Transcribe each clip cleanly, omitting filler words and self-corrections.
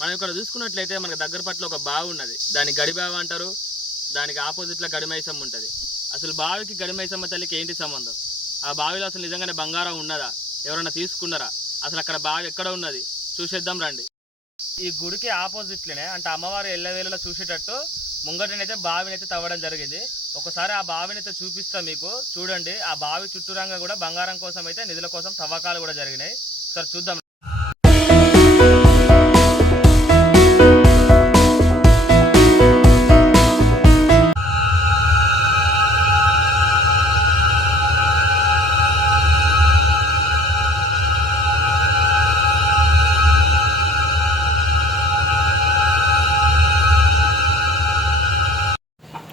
మనం ఇక్కడ చూసుకున్నట్లయితే మనకి దగ్గర పట్ల ఒక బావి ఉన్నది. దాని గడి బావి అంటారు. దానికి ఆపోజిట్లో గడిమైసమ్మ ఉంటుంది. అసలు బావికి గడిమైసమ్మ తల్లికి ఏంటి సంబంధం? ఆ బావిలో అసలు నిజంగానే బంగారం ఉన్నదా? ఎవరన్నా తీసుకున్నారా? అసలు అక్కడ బావి ఎక్కడ ఉన్నది చూసేద్దాం రండి. ఈ గుడికి ఆపోజిట్లోనే అంటే అమ్మవారు ఎల్లవేళలో చూసేటట్టు ముంగటనైతే బావినైతే తవ్వడం జరిగింది. ఒకసారి ఆ బావినైతే చూపిస్తా మీకు, చూడండి. ఆ బావి చుట్టూరంగా కూడా బంగారం కోసం అయితే నిధుల కోసం తవ్వకాలు కూడా జరిగినాయి. ఒకసారి చూద్దాం.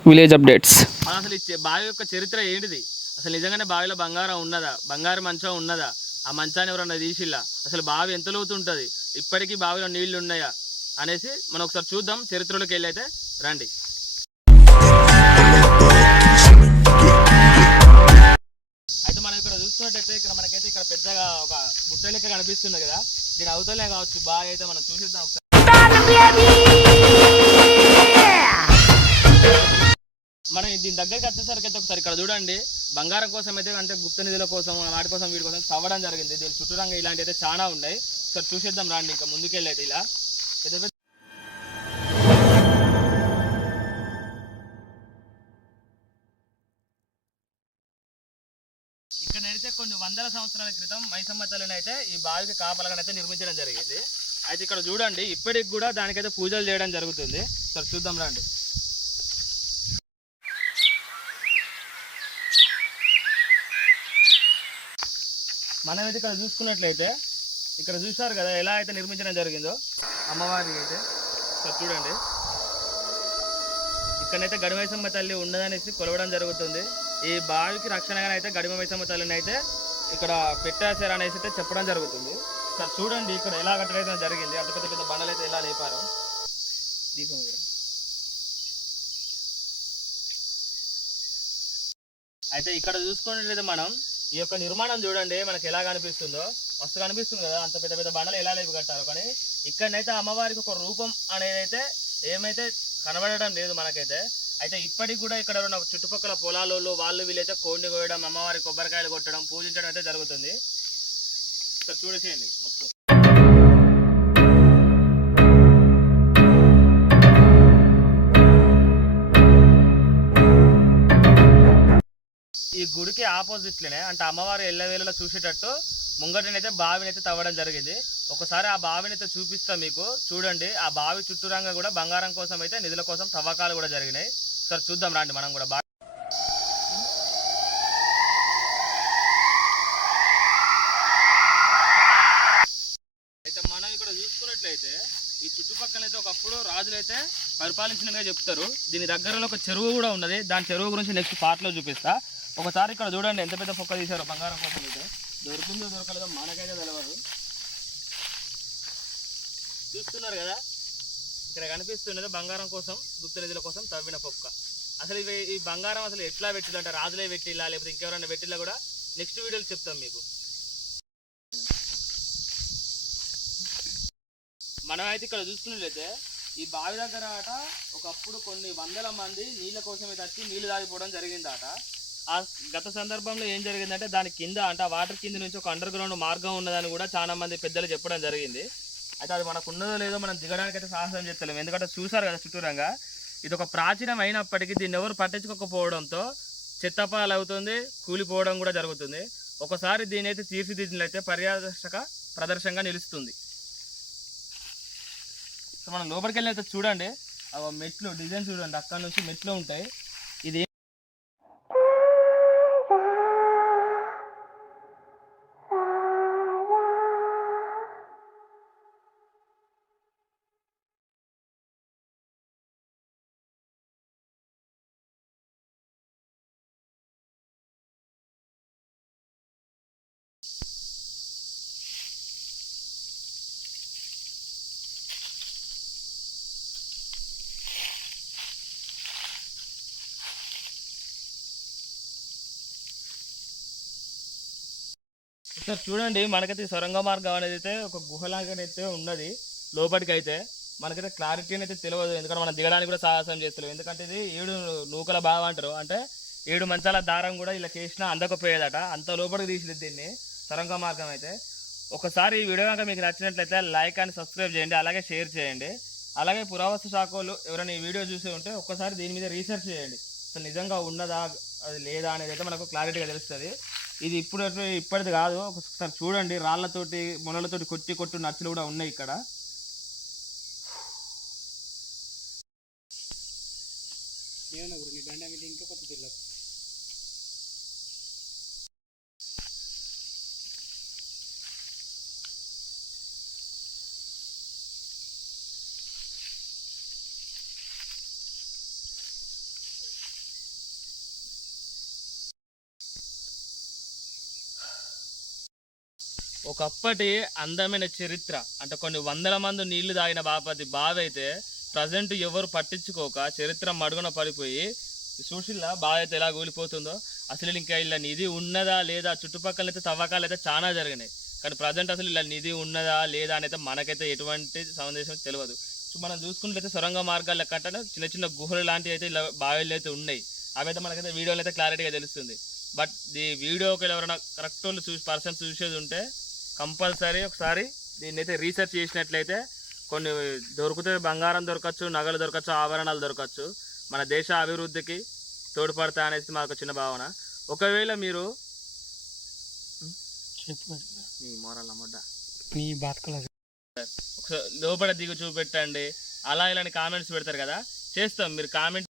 Village updates. అసలు ఈ బావి యొక్క చరిత్ర ఏంటిది? అసలు నిజంగానే బావిలో బంగారం ఉన్నదా? బంగారు మంచం ఉన్నదా? ఆ మంచాన్ని ఎవరన్నా తీసిల్లా? అసలు బావి ఎంత లోతు ఉంటుంది? ఇప్పటికీ బావిలో నీళ్లు ఉన్నాయా అనేసి మనం ఒకసారి చూద్దాం. చరిత్రలోకి వెళ్ళి అయితే రండి. అయితే మనం ఇక్కడ చూసుకున్నట్టయితే ఇక్కడ మనకైతే ఇక్కడ పెద్దగా ఒక గుట్ట లెక్క కనిపిస్తుంది కదా. దీని అవతలే కావచ్చు బావి అయితే మనం చూసిద్దాం ఒకసారి. మనం దీని దగ్గరికి వచ్చేసరికి అయితే ఒకసారి ఇక్కడ చూడండి. బంగారం కోసం అయితే అంటే గుప్త నిధుల కోసం వాటి కోసం వీటి కోసం తవ్వడం జరిగింది. దీని చుట్టూరంగా ఇలాంటి అయితే చాలా ఉన్నాయి. ఒకసారి చూసేద్దాం రండి. ఇంకా ముందుకెళ్ళి అయితే ఇలా పెద్ద పెద్ద ఇక్కడ అయితే కొన్ని వందల సంవత్సరాల క్రితం మైసమ్మ తల్లిని అయితే ఈ బావికి కాపలగానైతే నిర్మించడం జరిగింది. అయితే ఇక్కడ చూడండి ఇప్పటికి కూడా దానికైతే పూజలు చేయడం జరుగుతుంది. సరే చూద్దాం రండి. మనమైతే ఇక్కడ చూసుకున్నట్లయితే ఇక్కడ చూసారు కదా ఎలా అయితే నిర్మించడం జరిగిందో అమ్మవారికి అయితే. సరే చూడండి ఇక్కడైతే గడిమైసమ్మ తల్లి ఉన్నదనేసి కొలవడం జరుగుతుంది. ఈ బావికి రక్షణగా అయితే గడిమైసమ్మ తల్లిని అయితే ఇక్కడ పెట్టేశారు అనేసి అయితే చెప్పడం జరుగుతుంది. సార్ చూడండి ఇక్కడ ఎలా కట్టడం జరిగింది. అంత పెద్ద పెద్ద బండలు అయితే ఎలా లేపారు. దీపం ఇక్కడ అయితే ఇక్కడ చూసుకున్నట్లయితే మనం ఈ యొక్క నిర్మాణం చూడండి మనకి ఎలా కనిపిస్తుందో. మస్తు కనిపిస్తుంది కదా, అంత పెద్ద పెద్ద బండలు ఎలా లేపి కట్టారు. కానీ ఇక్కడనైతే అమ్మవారికి ఒక రూపం అనేది అయితే ఏమైతే కనబడడం లేదు మనకైతే. అయితే ఇప్పటికి కూడా ఇక్కడ ఉన్న చుట్టుపక్కల పొలాలలో వాళ్ళు వీళ్ళైతే కోడిని కోయడం, అమ్మవారి కొబ్బరికాయలు కొట్టడం, పూజించడం అయితే జరుగుతుంది. ఇక్కడ చూడచేయండి మొత్తం. ఈ గుడికి ఆపోజిట్లోనే అంటే అమ్మవారు ఎల్లవేళలో చూసేటట్టు ముంగటనైతే బావినైతే తవ్వడం జరిగింది. ఒకసారి ఆ బావినైతే చూపిస్తా మీకు, చూడండి. ఆ బావి చుట్టూరంగా కూడా బంగారం కోసం అయితే నిధుల కోసం తవ్వకాలు కూడా జరిగినాయి. ఒకసారి చూద్దాం రండి మనం కూడా. అయితే మనం ఇక్కడ చూసుకున్నట్లయితే ఈ చుట్టుపక్కల అయితే ఒకప్పుడు రాజులైతే పరిపాలించినగా చెప్తారు. దీని దగ్గరలో ఒక చెరువు కూడా ఉన్నది. దాని చెరువు గురించి నెక్స్ట్ పార్ట్లో చూపిస్తా. ఒకసారి ఇక్కడ చూడండి ఎంత పెద్ద పొక్క తీశారో బంగారం కోసం. అయితే దొరుకుతుందో దొరకలేదో మనకైతే తెలియదు. చూస్తున్నారు కదా ఇక్కడ కనిపిస్తున్నది బంగారం కోసం గుప్త నిధుల కోసం తవ్విన పొక్క. అసలు ఈ బంగారం అసలు ఎట్లా పెట్టిల్లంటే రాజులే పెట్టిల్లా లేకపోతే ఇంకెవరైనా పెట్టిల్లా కూడా నెక్స్ట్ వీడియోలో చెప్తాం మీకు. మనం అయితే ఇక్కడ చూసుకున్నట్లయితే ఈ బావి దగ్గర అట ఒకప్పుడు కొన్ని వందల మంది నీళ్ళ కోసం అయితే వచ్చి నీళ్లు తాగిపోవడం జరిగిందట. ఆ గత సందర్భంలో ఏం జరిగిందంటే దాని కింద అంటే వాటర్ కింద నుంచి ఒక అండర్ గ్రౌండ్ మార్గం ఉన్నదని కూడా చాలా మంది పెద్దలు చెప్పడం జరిగింది. అయితే అది మనకు ఉన్నదో లేదో మనం దిగడానికి అయితే సాహసం చేస్తలేము. ఎందుకంటే చూసారు కదా చుట్టూరంగా ఇది ఒక ప్రాచీనం అయినప్పటికీ దీన్ని ఎవరు పట్టించుకోకపోవడంతో చెత్తపాలు అవుతుంది, కూలిపోవడం కూడా జరుగుతుంది. ఒకసారి దీని అయితే తీర్చిదిద్దినట్లయితే పర్యాదర్శక ప్రదర్శనగా నిలుస్తుంది. సో మనం లోపలికి వెళ్ళి అయితే చూడండి ఆ మెట్లు డిజైన్ చూడండి, అక్కడ నుంచి మెట్లు ఉంటాయి. ఇది సార్ చూడండి మనకైతే సొరంగ మార్గం అనేది అయితే ఒక గుహలాగానైతే ఉన్నది. లోపలికి అయితే మనకైతే క్లారిటీ అయితే తెలియదు, ఎందుకంటే మనం దిగడానికి కూడా సాహసం చేస్తలేం. ఎందుకంటే ఇది 7 నూకల బావి అంటారు, అంటే 7 మంచాల దారం కూడా ఇలా చేసినా అందకపోయేదట, అంత లోపలికి తీసింది దీన్ని సొరంగ మార్గం అయితే. ఒకసారి ఈ వీడియో కనుక మీకు నచ్చినట్లయితే లైక్ అండ్ సబ్స్క్రైబ్ చేయండి, అలాగే షేర్ చేయండి. అలాగే పురావస్తు శాఖ వాళ్ళు ఎవరైనా ఈ వీడియో చూసి ఉంటే ఒక్కసారి దీని మీద రీసెర్చ్ చేయండి, అసలు నిజంగా ఉన్నదా అది లేదా అనేది అయితే మనకు క్లారిటీగా తెలుస్తుంది. ఇది ఇప్పటిది కాదు, ఒకసారి చూడండి, రాళ్లతోటి మొనలతోటి కొట్టు నచ్చులు కూడా ఉన్నాయి ఇక్కడ. ఒకప్పటి అందమైన చరిత్ర, అంటే కొన్ని వందల మంది నీళ్లు తాగిన బావి అయితే ప్రజెంట్ ఎవరు పట్టించుకోక చరిత్ర మడుగున పడిపోయి సూషిల్లా బావి అయితే ఎలా కూలిపోతుందో. అసలు ఇంకా ఇలా నిధి ఉన్నదా లేదా, చుట్టుపక్కల అయితే తవ్వకాలు అయితే చాలా జరిగినాయి, కానీ ప్రజెంట్ అసలు ఇలా నిధి ఉన్నదా లేదా అని అయితే మనకైతే ఎటువంటి సందేశం తెలియదు. సో మనం చూసుకున్నట్లయితే సొరంగ మార్గాల కట్టన చిన్న చిన్న గుహలు లాంటివి అయితే ఇలా బావిలు అయితే ఉన్నాయి, అవి అయితే మనకైతే వీడియోలో అయితే క్లారిటీగా తెలుస్తుంది. బట్ ఈ వీడియోకి ఎవరైనా కరెక్ట్ వాళ్ళు పర్సన్స్ చూసేది ఉంటే కంపల్సరీ ఒకసారి దీన్ని అయితే రీసెర్చ్ చేసినట్లయితే కొన్ని దొరుకుతాయి, బంగారం దొరకచ్చు, నగలు దొరకచ్చు, ఆభరణాలు దొరకచ్చు, మన దేశ అభివృద్ధికి తోడ్పడతా అనేది మాకు చిన్న భావన. ఒకవేళ మీరు ఒకసారి లోపల దిగు చూపెట్టండి, అలా ఇలా కామెంట్స్ పెడతారు కదా, చేస్తాం. మీరు కామెంట్